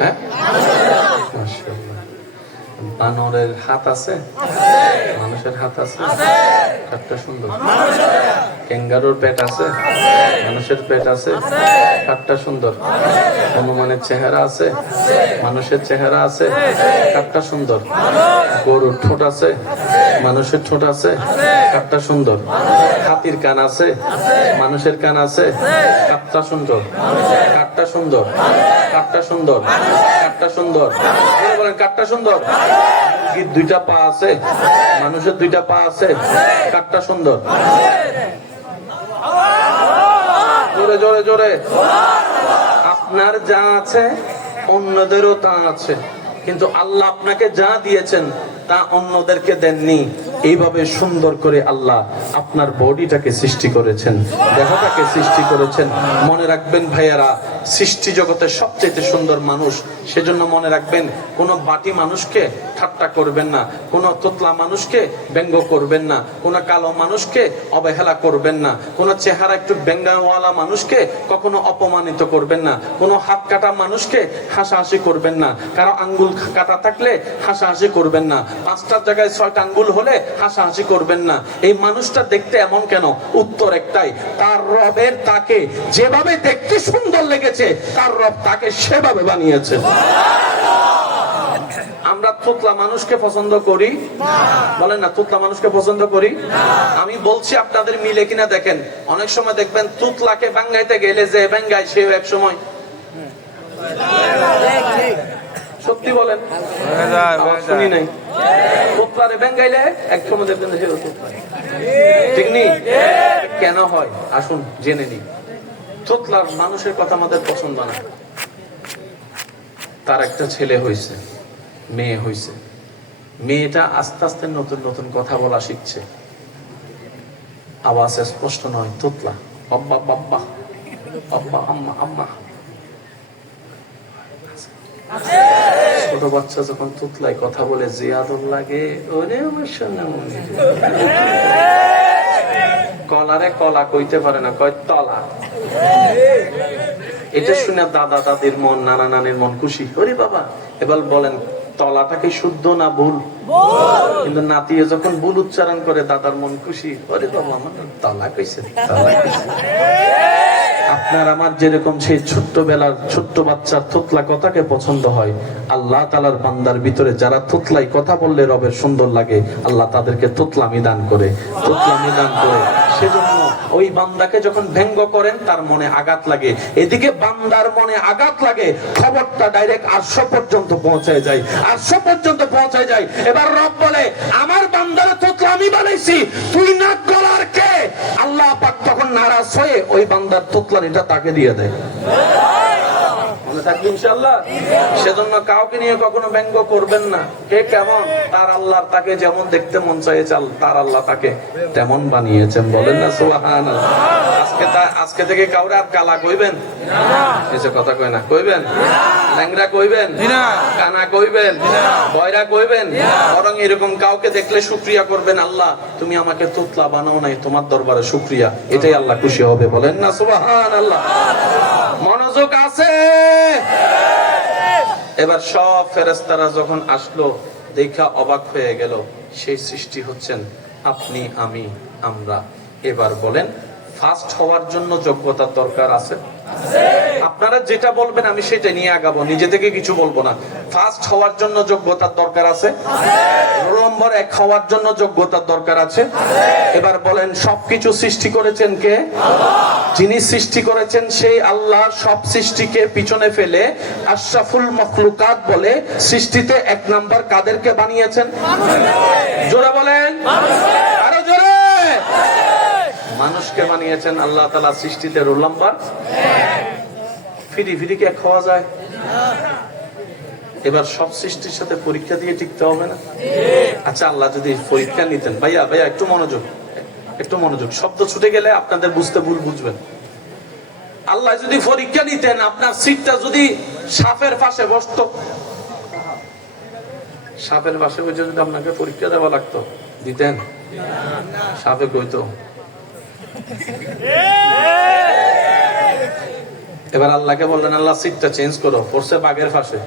হ্যাঁ? বানরের হাত আছে? মানুষের হাত আছে? হাতটা সুন্দর। ক্যাঙ্গারুর পেট আছে? মানুষের পেট আছে? হাতটা সুন্দর। হনুমানের চেহারা আছে? মানুষের চেহারা আছে? হাতটা সুন্দর। গরুর ঠোঁট আছে? মানুষের ঠোঁট আছে? হাতটা সুন্দর। হাতির কান আছে? মানুষের কান আছে? হাতটা সুন্দর। হাতটা সুন্দর। হাতটা সুন্দর। হাতটা সুন্দর। বলে বলেন, কাঠটা সুন্দর? কি দুইটা পা আছে? মানুষের দুইটা পা আছে? কাঠটা সুন্দর। জোরে জোরে জোরে। আপনার যা আছে, অন্যদেরও তা আছে। কিন্তু আল্লাহ আপনাকে যা দিয়েছেন, তা অন্যদেরকে দেননি। এইভাবে সুন্দর করে আল্লাহ আপনার বডিটাকে সৃষ্টি করেছেন, দেহটাকে সৃষ্টি করেছেন। মনে রাখবেন ভাইয়ারা, সৃষ্টি জগতের সবচেয়ে সুন্দর মানুষ, সেজন্য মনে রাখবেন, কোনো বাটি মানুষকে ঠাট্টা করবেন না, কোনো তোতলা মানুষকে ব্যঙ্গ করবেন না, কোনো কালো মানুষকে অবহেলা করবেন না, কোনো চেহারা একটু ব্যঙ্গাওয়ালা মানুষকে কখনো অপমানিত করবেন না, কোনো হাত কাটা মানুষকে হাসাহাসি করবেন না, কারও আঙ্গুল কাটা থাকলে হাসাহাসি করবেন না। পাঁচটার জায়গায় ছয়টা আঙ্গুল হলে হাসাহাসি করবেন না। এই মানুষটা দেখতে এমন কেন? উত্তর একটাই তার রবের তাকে যেভাবে দেখতে সুন্দর লেগেছে তার রব তাকে সেভাবে বানিয়েছে। আমরা তোতলা মানুষকে পছন্দ করি। বলেন না তোতলা মানুষকে পছন্দ করি? আমি বলছি আপনাদের মিলে কিনা দেখেন। অনেক সময় দেখবেন তুতলাকে বাঙ্গাইতে গেলে যে বাঙ্গাই সে এক সময়। সত্যি বলেন? শুনি নাই। কেন হয়? আসুন, জেনে নি। মানুষের কথা আমাদের পছন্দ না। তার একটা ছেলে হয়েছে মেয়ে হয়েছে মেয়েটা আস্তে আস্তে নতুন নতুন কথা বলা শিখছে। আওয়াজ স্পষ্ট নয়, তোতলা। বাব্বা বাব্বা। বাব্বা আম্মা আম্মা। ছোট বাচ্চা যখন তুতলায় কথা বলে যে আদর লাগে, ওরে। কলারে কলা কইতে পারে না, কয় তলা। এটা শুনে দাদা দাদির মন, নানা নানির মন খুশি। ওরে বাবা, এবার বলেন, তলাটা কি শুদ্ধ না ভুল? কিন্তু নাতিয়ে যখন ভুল উচ্চারণ করে, দাদার মন খুশি। ওরে বাবা, আমার তলা কইছে। তলা কইছে। আপনার আমার যেরকম সেই ছোট্টবেলার ছোট্ট বাচ্চার থোতলা কথাকে পছন্দ হয়, আল্লাহ তালার বান্দার ভিতরে যারা থোতলাই কথা বললে রবের সুন্দর লাগে, আল্লাহ তাদেরকে থুতলামি দান করে থুতলামি দান করে। সেজন্য ওই বান্দাকে যখন ব্যঙ্গ করেন, তার মনে আঘাত লাগে। এদিকে বান্দার মনে আঘাত লাগে। খবরটা ডাইরেক্ট আটশো পর্যন্ত পৌঁছায় যায়। আটশো পর্যন্ত পৌঁছায় যায়। এবার রব বলে, আমার বান্দার তো আমি বানাইছি। তুই না গলার কে? আল্লাহ পাক তখন নারাজ হয়ে ওই বান্দার তুতলানিটা তাকে দিয়ে দেয়। ইনশাল্লাহ সেজন্য কাউকে নিয়ে কখনো ব্যঙ্গ করবেন না। কে কেমন? তার আল্লাহ তাকে যেমন দেখতে মন চাই চাল তার আল্লাহ তাকে তেমন বানিয়েছেন। বলেন না সুবহান আজকে তা- আজকে থেকে কাউরে আর কালা কইবেন? এসে কথা কই না। কইবেন? ল্যাংরা কইবেন? কানা কইবেন? বয়রা কইবেন? বরং এরকম কাউকে দেখলে শুক্রিয়া করবেন আল্লাহ তুমি আমাকে তুতলা বানাও নাই তোমার দরবারে শুক্রিয়া এটাই আল্লাহ খুশি হবে। বলেন না সুবহান আল্লাহ মনোযোগ আছে? এবার সব ফেরেস্তারা যখন আসলো, দেখা অবাক হয়ে গেল, সেই সৃষ্টি হচ্ছেন আপনি, আমি, আমরা। এবার বলেন ফার্স্ট হওয়ার জন্য যোগ্যতা দরকার আছে? আপনারা যেটা বলবেন আমি সেটা নিয়ে আগাবো। নিজে থেকে কিছু বলব না। ফার্স্ট হওয়ার জন্য যোগ্যতার দরকার আছে। নম্বর এক হওয়ার জন্য যোগ্যতার দরকার আছে। এবার বলেন সবকিছু সৃষ্টি করেছেন কে? যিনি সৃষ্টি করেছেন সেই আল্লাহ সব সৃষ্টিকে পিছনে ফেলে আশরাফুল মখলুকাত বলে সৃষ্টিতে এক নাম্বার কাদেরকে বানিয়েছেন? জোরে বলেন। আরও জোরে। মানুষকে বানিয়েছেন আল্লাহ তালা সৃষ্টিতে রোল নাম্বার। ফিরি ফিরি কে খাওয়া যায়। এবার সব সৃষ্টির সাথে পরীক্ষা দিয়ে টিকতে হবে না। আচ্ছা আল্লাহ যদি পরীক্ষা নিতেন। ভাইয়া ভাইয়া, একটু মনোযোগ একটু মনোযোগ। শব্দ ছুটে গেলে আপনাদের বুঝতে ভুল বুঝবেন। আল্লাহ যদি পরীক্ষা নিতেন, আপনার সিটটা যদি সাপের পাশে বসতো। সাপের পাশে বসে যদি আপনাকে পরীক্ষা দেওয়া লাগতো, দিতেন। সাপে কইতো। এবার আল্লাহকে বললেন, আল্লাহ সিটটা চেঞ্জ করো, পড়ছে বাঘের পাশে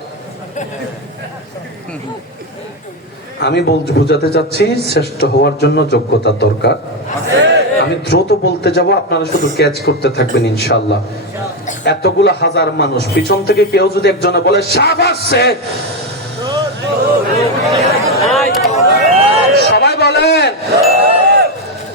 আমি বুঝাতে চাচ্ছি, শ্রেষ্ঠ হওয়ার জন্য যোগ্যতা দরকার। আমি দ্রুত বলতে যাব, আপনারা শুধু ক্যাচ করতে থাকবেন ইনশাল্লাহ এতগুলো হাজার মানুষ, পিছন থেকে কেউ যদি একজনে বলে আসছে! সবাই বলেন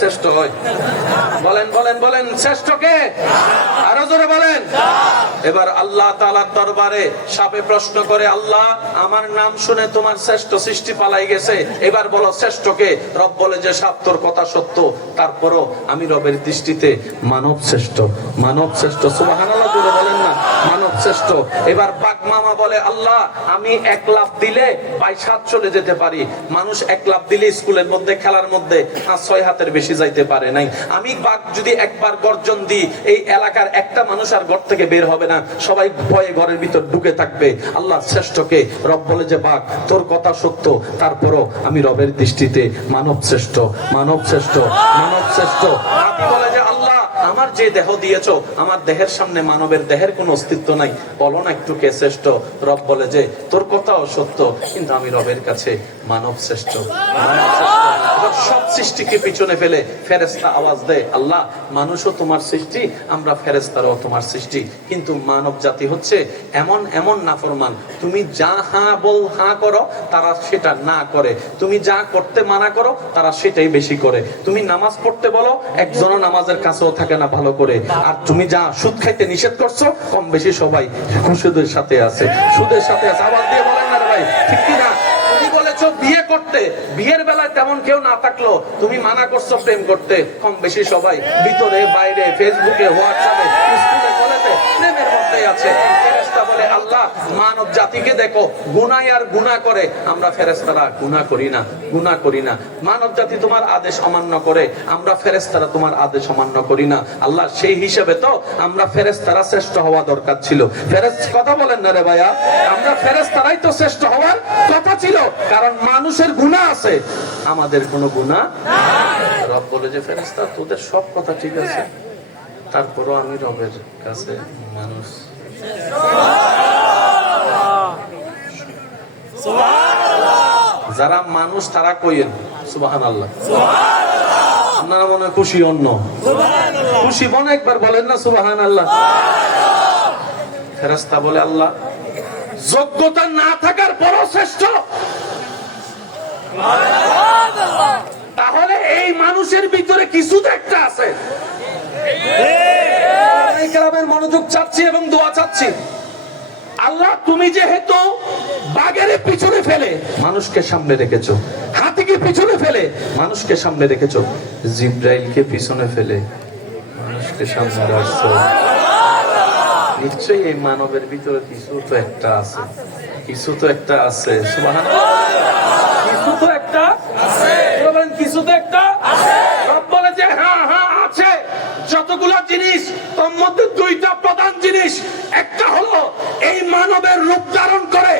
শ্রেষ্ঠ হয়। বলেন বলেন বলেন শ্রেষ্ঠকে আরও জোরে বলেন। এবার আল্লাহ তালার দরবারে সাপে প্রশ্ন করে, আল্লাহ, আমার নাম শুনে তোমার শ্রেষ্ঠ সৃষ্টি পালাই গেছে। এবার বলো শ্রেষ্ঠকে রব বলে, যে সাপ তোর কথা সত্য, তারপরও আমি রবের দৃষ্টিতে মানব শ্রেষ্ঠ। মানব শ্রেষ্ঠ জোরে বলেন না। শ্রেষ্ঠ। এবার বাঘ মামা বলে, আল্লাহ, আমি এক লাভ দিলে বাইশ হাত চলে যেতে পারি। মানুষ এক লাভ দিলে স্কুলের মধ্যে, খেলার মধ্যে পাঁচ, ছয় হাতের বেশি যাইতে পারে নাই। আমি বাঘ যদি একবার গর্জন দিই, এই এলাকার একটা মানুষ আর ঘর থেকে বের হবে না। সবাই ভয়ে ঘরের ভিতর ঢুকে থাকবে। আল্লাহ শ্রেষ্ঠকে রব বলে যে বাঘ তোর কথা সত্য। তারপরও আমি রবের দৃষ্টিতে মানব শ্রেষ্ঠ মানব শ্রেষ্ঠ মানব শ্রেষ্ঠ। আপনি বলে যে, আল্লাহ আমার যে দেহ দিয়েছ আমার দেহের সামনে মানবের দেহের কোনো অস্তিত্ব নাই। বলো না একটু কে শ্রেষ্ঠ? রব বলে যে তোর কথাও সত্য কিন্তু আমি রবের কাছে মানব শ্রেষ্ঠ। সব সৃষ্টিকে পিছনে ফেলে ফেরেস্তা আওয়াজ দেয় আল্লাহ মানুষও তোমার সৃষ্টি আমরা ফেরেস্তারও তোমার সৃষ্টি। কিন্তু মানব জাতি হচ্ছে এমন এমন নাফরমান। তুমি যা হা বল হা করো তারা সেটা না করে। তুমি যা করতে মানা করো তারা সেটাই বেশি করে। তুমি নামাজ পড়তে বলো একজনও নামাজের কাছেও থাকে না ভালো করে। আর তুমি যা সুদ খাইতে নিষেধ করছ, কম বেশি সবাই সুদের সাথে আছে। সুদের সাথে আছে। আবার দিয়ে বলেন না ভাই, ঠিক কি না তুমি বলেছ বিয়ে করতে। বিয়ের বেলায় তেমন কেউ না থাকল। তুমি মানা করছ প্রেম করতে। কম বেশি সবাই ভিতরে, বাইরে ফেসবুকে হোয়াটসঅ্যাপে স্কুলে মানব জাতিকে দেখো আর গুনাহ করে। আমরা ফেরেশতারা গুনাহ করি না, গুনাহ করি না। মানব জাতি তোমার আদেশ অমান্য করে, আমরা ফেরেশতারা তোমার আদেশ অমান্য করি না। আল্লাহ, সেই তো আমরা ফেরেশতারা শ্রেষ্ঠ হওয়া দরকার ছিল। কথা বলেন না রে ভাইয়া। আমরা ফেরেশতারাই তো শ্রেষ্ঠ হওয়ার কথা ছিল, কারণ মানুষের গুনাহ আছে। আমাদের কোনো গুনাহ রব বলে যে, ফেরেশতা, তোদের সব কথা ঠিক আছে। তারপরও আমি রবের কাছে মানুষ। যারা মানুষ, তারা কইেন সুবাহান আল্লাহ আপনারা মনে খুশি অন্য। খুশি মনে একবার বলেন না সুবাহান আল্লাহ ফেরাস্তা বলে, আল্লাহ, যোগ্যতা না থাকার পরও শ্রেষ্ঠ। তাহলে এই মানুষের ভিতরে কিছু তো একটা আছে। এই কালামের মনোযোগ চাচ্ছি এবং দোয়া চাচ্ছি। আল্লাহ, তুমি যেহেতু বাগের পিছনে ফেলে, মানুষকে সামনে রেখেছো। হাতিকে পিছনে ফেলে, মানুষকে সামনে রেখেছো। জিব্রাইলকে পিছনে ফেলে, মানুষকে সামনে রাখছো। নিশ্চয়ই এই মানবের ভিতরে কিছু তো একটা আছে। কিছু তো একটা আছে, সুবহানাল্লাহ। কিছু তো একটা আছে বলেন কিছু তো একটা আছে রব বলে যে হ্যাঁ হ্যাঁ আছে যতগুলা জিনিস তোর মধ্যে দুইটা প্রধান জিনিস একটা হলো এই মানবের রূপ ধারণ করে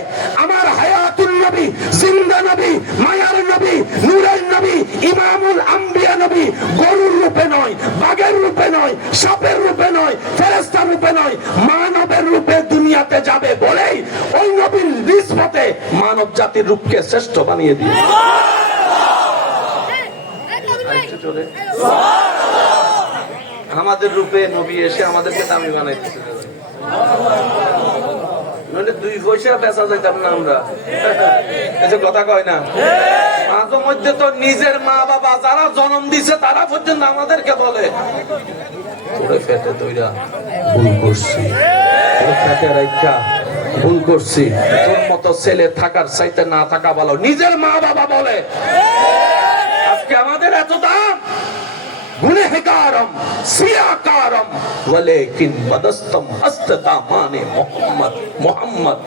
আমার হায়াতুল নবী জিন্দা নবী মায়ার নবী নূরের নবী ইমামুল আম্বিয়া নবী গরুর রূপে নয় বাঘের রূপে নয় সাপের রূপে নয় ফেরেস্তার রূপে নয় মানবের রূপে দুনিয়াতে যাবে বলেই ওই নবীর নিসবতে মানব জাতির রূপকে শ্রেষ্ঠ বানিয়ে দিয়ে জোরে। আমাদের রূপে নবী এসে আমাদেরকে দামি বানাইতেছে নইলে দুই পয়সা বেচা যাইতাম না আমরা। কথা কয় না? মধ্যে নিজের মা বাবা যারা জন্ম দিছে তারা পর্যন্ত আমাদেরকে বলে ভুল করছি। ভুল করছি। তোর মতো ছেলে থাকার চাইতে না থাকা ভালো। নিজের মা বাবা বলে আজকে আমাদের এত দাম গুনেহগারম সিয়াকারম ওয়ালাকিন বদস্তম হস্তদামানে মোহাম্মদ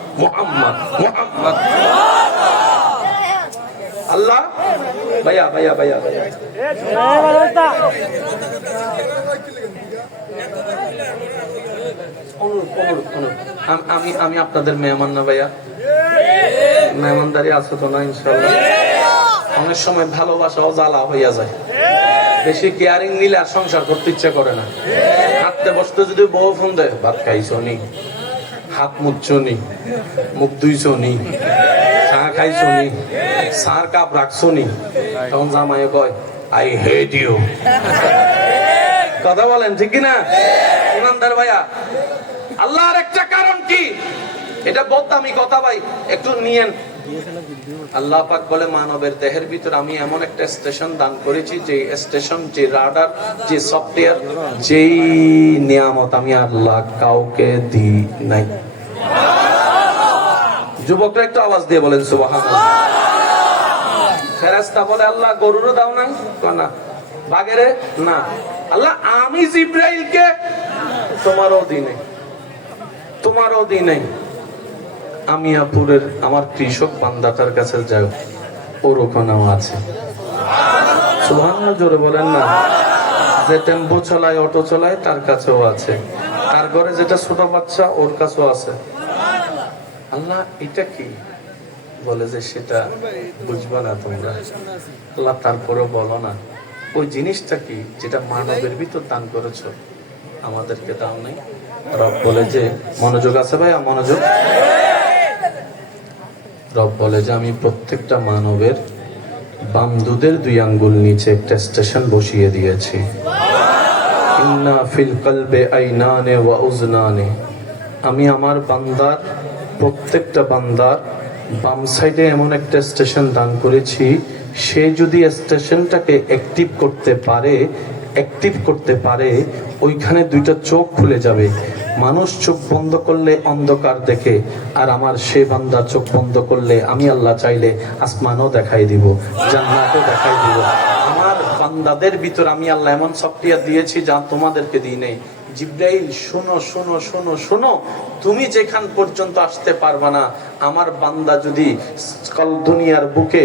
আল্লাহ, ভাইয়া ভাইয়া ভাইয়া আমি আমি আপনাদের মেহমান না, ভাইয়া? মেহমানদারি আছে তো না ইনশাল্লাহ অনেক সময় ভালোবাসাও জ্বালা হইয়া যায়। বেশি কেয়ারিং নিলে আর সংসার করতে ইচ্ছে করে না। হাঁটতে বসতে যদি বউ ফোন দেয়, ভাত খাইছো নি? হাত মুচ্ছো নি? মুখ ধুইছো নি? চা খাইছো নি? সার কাপ রাখছো নি? তখন জামাই কয় আই হেট ইউ কথা বলেন, ঠিক না ইমানদার ভাইয়া, আল্লাহর একটা কারণ কি? এটা বদনামি কথা ভাই, একটু নিয়েন। আল্লাহ পাক বলে মানবের দেহের ভিতর আমি এমন একটা স্টেশন দান করেছি, যে স্টেশন, যে রাডার, যে সফটওয়্যার, যেই নিয়ামত আমি আল্লাহ কাউকে দিই নাই। যুবকরা একটু আওয়াজ দিয়ে বলেন সুবাহান ফেরাস্তা বলে, আল্লাহ, গরুরও দাও নাই? না। বাগেরে না। আল্লাহ, আমি জিব্রাইলকে তোমারও দিনে তোমারও দিনে আমি আপুরের, আমার কৃষক বান্দাটার কাছে ওর ওখানেও আছে। সুবহানাল্লাহ, জোরে বলেন না। যে টেম্পো চালায়, অটো চালায়, তার কাছেও আছে। তার ঘরে যেটা ছোট বাচ্চা, ওর কাছেও আছে। আল্লাহ, এটা কি? বলে যে সেটা বুঝবা না তোমরা। আল্লাহ, তারপরেও বলো না। ওই জিনিসটা কি যেটা মানবের ভিতর দান করেছ? আমাদেরকে দাও নাই? রব বলে যে, মনোযোগ আছে ভাইয়া, মনোযোগ? রব বলে যে, আমি প্রত্যেকটা মানবের বাম দুধের দুই আঙ্গুল নিচে একটা স্টেশন বসিয়ে দিয়েছি। ইন্না ফিল কলবে আইনানে ওয়া উজনানে। আমি আমার বান্দার, প্রত্যেকটা বান্দার বাম সাইডে এমন একটা স্টেশন দান করেছি, সে যদি স্টেশনটাকে অ্যাক্টিভ করতে পারে অ্যাক্টিভ করতে পারে, ওইখানে দুইটা চোখ খুলে যাবে। মানুষ চোখ বন্ধ করলে অন্ধকার দেখে, আর আমার সে বান্দা চোখ বন্ধ করলে আমি আল্লাহ চাইলে আসমানও দেখাই দিব, জান্নাতও দেখাই দিব। আমার বান্দাদের ভিতর আমি আল্লাহ এমন সফটওয়্যার দিয়েছি যা তোমাদেরকে দিই নেই। জিব্রাইল শোনো শোনো শোনো শোনো। তুমি যেখান পর্যন্ত আসতে পারবা না আমার বান্দা যদি কল দুনিয়ার বুকে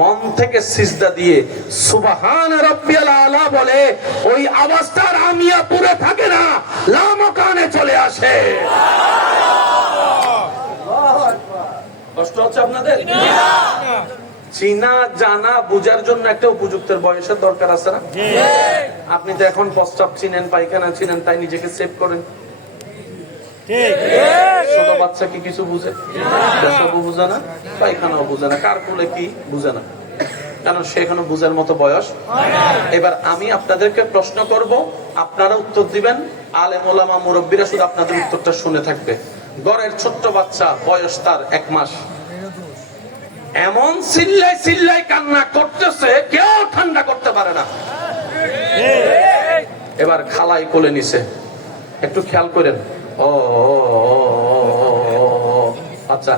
মন থেকে সিজদা দিয়ে সুবহান রাব্বিয়াল আলা বলে ওই আওয়াজটার আমিয়া পুরে থাকে না লামকানে চলে আসে। কষ্ট হচ্ছে আপনাদের? চিনা জানা বুঝার জন্য একটা উপযুক্তের বয়সের দরকার আছে না? আপনি তো এখন প্রস্তাব চিনেন পায়খানা চিনেন তাই নিজেকে সেভ করেন। ছোট বাচ্চা কি কিছু বুঝে? প্রস্তাবও বুঝে না পায়খানাও বুঝে না কার কোলে কি বুঝে না। কারণ সে এখনও বুঝার মতো বয়স? এবার আমি আপনাদেরকে প্রশ্ন করব আপনারা উত্তর দিবেন। আলেম ওলামা মুরব্বীরা শুধু আপনাদের উত্তরটা শুনে থাকবে। গড়ের ছোট্ট বাচ্চা বয়স তার এক মাস। এমন চিল্লাই চিল্লাই কান্না করতেছে, কেউ ঠান্ডা করতে পারে না। এবার খালাই কোলে নিছে। একটু খেয়াল করেন। ও আচ্ছা।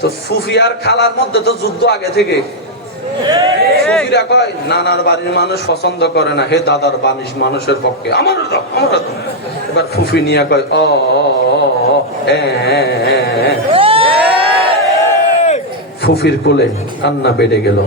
তো সুফিয়ার খালার মধ্যে তো যুদ্ধ আগে থেকে। ফুফিরা কয়, নানার বাড়ির মানুষ পছন্দ করে না। হে দাদার বানিস মানুষের পক্ষে। আমার আমার এবার ফুফি নিয়ে কয় এ। ফুফির কোলে কান্না বেড়ে গেল।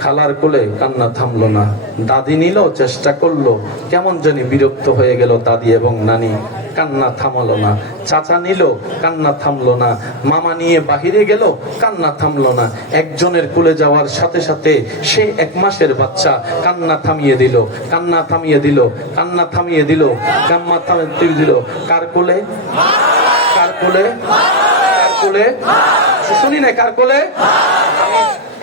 খালার কোলে কান্না থামলো না। দাদি নিল, চেষ্টা করল। কেমন জানি বিরক্ত হয়ে গেল দাদি এবং নানি। কান্না থামলো না। চাচা নিল, কান্না থামলো না। মামা নিয়ে বাহিরে গেল, কান্না থামলো না। একজনের কোলে যাওয়ার সাথে সাথে সে এক মাসের বাচ্চা কান্না থামিয়ে দিল, কান্না থামিয়ে দিল, কান্না থামিয়ে দিল, কান্না থামিয়ে দিল। কার কোলে? কার কোলে? কার কোলে? শুনি না, কার কোলে?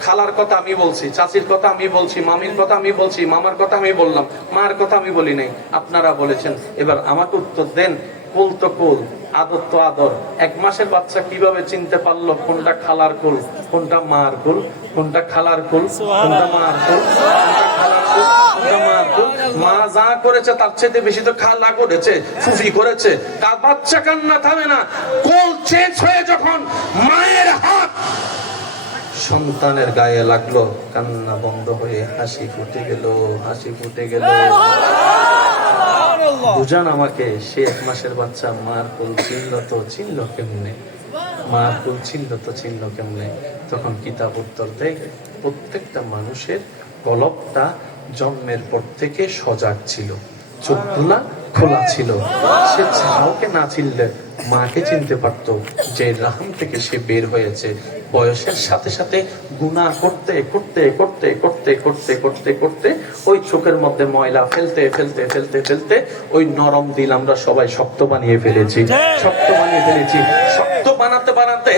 খালার কথা আমি বলছি চাচির কথা আমি বলছি মামির কথা আমি বলছি মামার কথা আমি বললাম মার কথা আমি বলি নাই। আপনারা বলেছেন এবার আমাকে উত্তর দেন কুল তো কুল আদর তো আদর। এক মাসের বাচ্চা কীভাবে চিনতে পারল কোনটা খালার কুল কোনটা মার কুল কোনটা খালার কুল কোনটা মার কুল কোনটা খালার কুল কোনটা মার কুল। মা যা করেছে তার চেয়ে বেশি তো খালা করেছে ফুফি করেছে। তার বাচ্চা কান্না থামে না। কোল চেঞ্জ হয়ে যখন মায়ের হাত সন্তানের গায়ে লাগল কান্না বন্ধ হয়ে হাসি ফুটে গেল হাসি ফুটে গেল। বুঝান আমাকে সে এক মাসের বাচ্চা মার কুল চিনল তো চিনল কেমনে? মা কুল ছিন্ন তো ছিন্ন কেমনে? তখন কিতাব উত্তর দেয় প্রত্যেকটা মানুষের কলপটা জন্মের পর থেকে সজাগ ছিল। চোখগুলা খোলা ছিল। সে ছাওকে না চিনলে মাকে চিনতে পারতো যে রাহাম থেকে সে বের হয়েছে। বয়সের সাথে সাথে গুনাহ করতে করতে করতে করতে করতে করতে করতে ওই চোখের মধ্যে ময়লা ফেলতে ফেলতে ফেলতে ফেলতে ওই নরম দিল আমরা সবাই শক্ত বানিয়ে ফেলেছি। শক্ত বানিয়ে ফেলেছি। শক্ত বানাতে বানাতে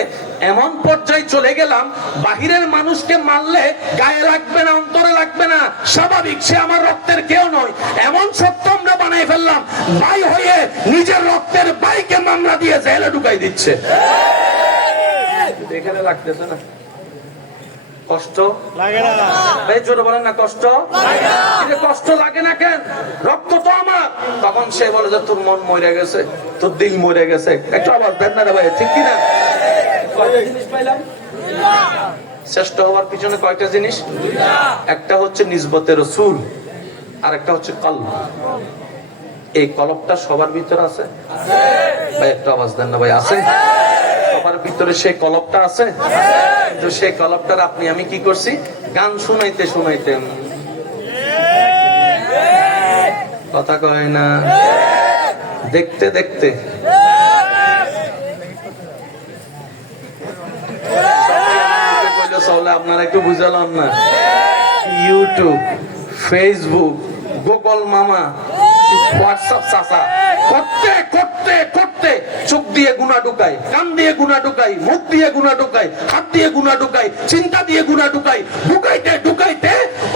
এমন পর্যায়ে চলে গেলাম, বাহিরের মানুষকে মারলে গায়ে লাগবে না, অন্তরে লাগবে না। স্বাভাবিক সে আমার রক্তের কেউ নয়। এমন সত্য আমরা বানাই ফেললাম ভাই হয়ে নিজের রক্তের ভাইকে মামলা দিয়ে জেলে ঢুকাই দিচ্ছে। এখানে লাগতেছে না। কষ্ট? লাগে না। এই জোরে বলেন না কষ্ট? এই কষ্ট লাগে না কেন? রক্ত তো আমার। তখন সে বলে যে তোর মন মরে গেছে তোর দিল মরে গেছে। একটু আবার দেন না রে ভাই ঠিক কি না কয়টা জিনিস পাইলাম? শ্রেষ্ঠ হওয়ার পিছনে কয়টা জিনিস? একটা হচ্ছে নিজবতের রসুল আর একটা হচ্ছে কল এই কলবটা সবার ভিতরে আছে? ভাই, একটা আওয়াজ দেন না ভাই, আছে? সবার ভিতরে সেই কলবটা আছে? কিন্তু সেই কলবটার আপনি, আমি কি করছি? গান শুনাইতে শুনাইতে কথা কয় না? দেখতে দেখতে। আপনারা একটু বুঝালাম না। ইউটিউব ফেসবুক গুগল মামা। হোয়াটসঅ্যাপ চাচা করতে করতে করতে চোখ দিয়ে গুনা ঢুকাই কান দিয়ে গুনা ঢুকাই মুখ দিয়ে গুনা ঢুকাই হাত দিয়ে গুনা ঢুকাই চিন্তা দিয়ে গুনা ঢুকাই ঢুকাইতে ঢুকাইতে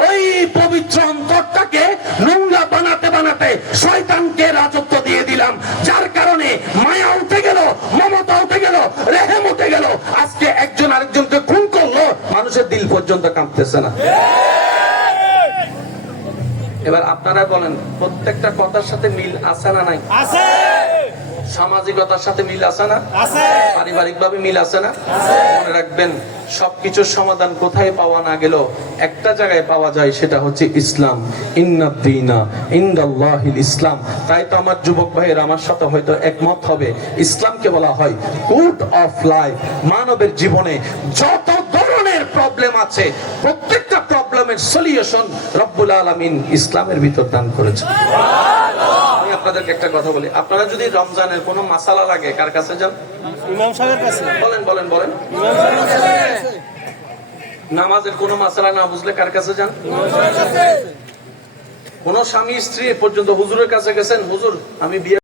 ওই পবিত্র অন্তরটাকে নোংরা বানাতে বানাতে শয়তানকে রাজত্ব দিয়ে দিলাম। যার কারণে মায়া উঠে গেল, মমতা উঠে গেল, রেহেম উঠে গেল। আজকে একজন আরেকজনকে খুন করল, মানুষের দিল পর্যন্ত কাঁপতেছে না এবার আপনারা বলেন প্রত্যেকটা কথার সাথে মিল আছে না নাই? আছে। সামাজিকতার সাথে মিল আছে না? আছে। পারিবারিক ভাবে মিল আছে না? মনে রাখবেন সবকিছুর সমাধান কোথায় পাওয়া না গেল একটা জায়গায় পাওয়া যায় সেটা হচ্ছে ইসলাম। ইন্নাদ্দিনা ইন্দাল্লাহিল ইসলাম। তাই তো আমার যুবক ভাইয়ের আমার সাথে হয়তো একমত হবে। ইসলামকে বলা হয় গুড অফ লাইফ মানবের জীবনে যত প্রবলেম আছে। প্রত্যেকটা প্রবলেমের সলিউশন রব্বুল আলামিন ইসলামের ভিতর দান করেছে আমি আপনাদেরকে একটা কথা বলি। আপনারা যদি রমজানের কোনো মাসালা লাগে কার কাছে যান? ইমাম সাহেবের কাছে। বলেন বলেন বলেন। নামাজের কোনো মাসালা না বুঝলে কার কাছে যান? কোন স্বামী স্ত্রী পর্যন্ত হুজুরের কাছে গেছেন? হুজুর আমি বিয়ে